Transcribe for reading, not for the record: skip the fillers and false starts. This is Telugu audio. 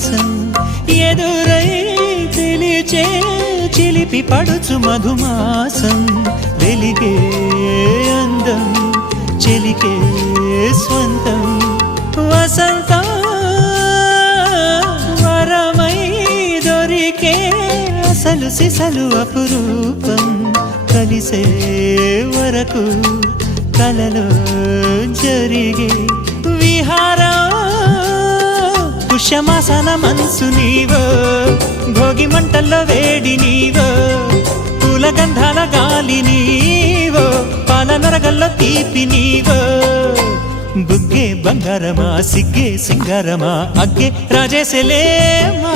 విలాసం ఎదురై తెలిచే చిలిపి పడుచు మధుమాసం వెలిగే అందం చెలికే స్వంతం వసంతం వరమై దొరికే అసలు సిసలు అపురూపం కలిసే వరకు కలలో జరిగే విహారం పుష్యమాసన మనసు నీవో భోగి మంటల్లో వేడి నీవో పూల గంధాల గాలి నీవో పాల నరగల్లో తీపి నీవో బుగ్గే బంగారమా సిగ్గే సింగారమా అగ్గే రాజేసలేమా